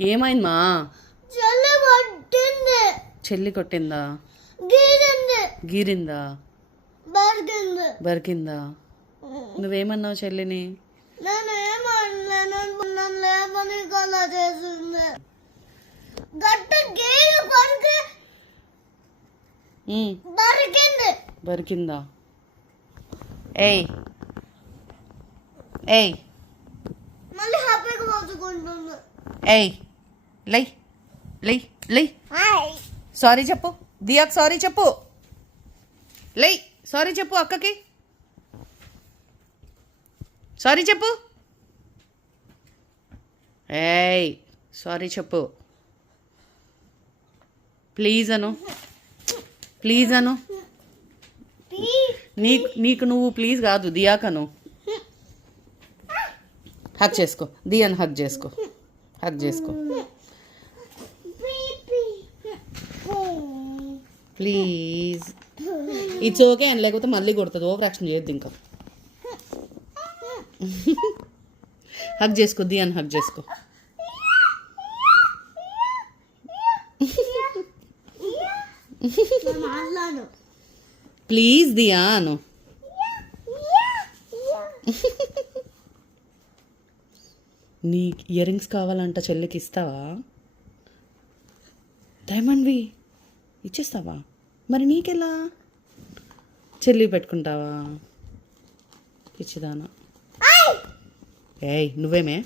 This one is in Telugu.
ఏమైందమ్మా? చెల్లి కొట్టిందా? గీరిందా? బరికిందా? నువ్వేమన్నావు చెల్లిని? బరికిందా? ఏయ్ ఏయ్ ఏయ్ లై లై లై సారీ చెప్పు దియాక్, సారీ చెప్పు. లై సారీ చెప్పు అక్కకి, సారీ చెప్పు. ఏయ్ సారీ చెప్పు. ప్లీజ్ అను, ప్లీజ్ అను. నీకు నువ్వు ప్లీజ్ కాదు, దియాకను. హగ్ చేసుకో, దియాను హగ్ చేసుకో, హగ్ చేసుకో ప్లీజ్. ఇట్స్ ఓకే అని, లేకపోతే మళ్ళీ కొడుతుంది. ఓవర్ యాక్షన్ చేయొద్దు ఇంకా. హగ్ చేసుకో, దియాను హగ్ చేసుకో. ప్లీజ్ దియాను. నీ ఇయర్ రింగ్స్ కావాలంట, చెల్లికి ఇస్తావా? డైమండ్వి ఇచ్చేస్తావా? మరి నీకెలా? చెల్లి పెట్టుకుంటావా? పిచ్చిదానా. ఏయ్ నువ్వేమే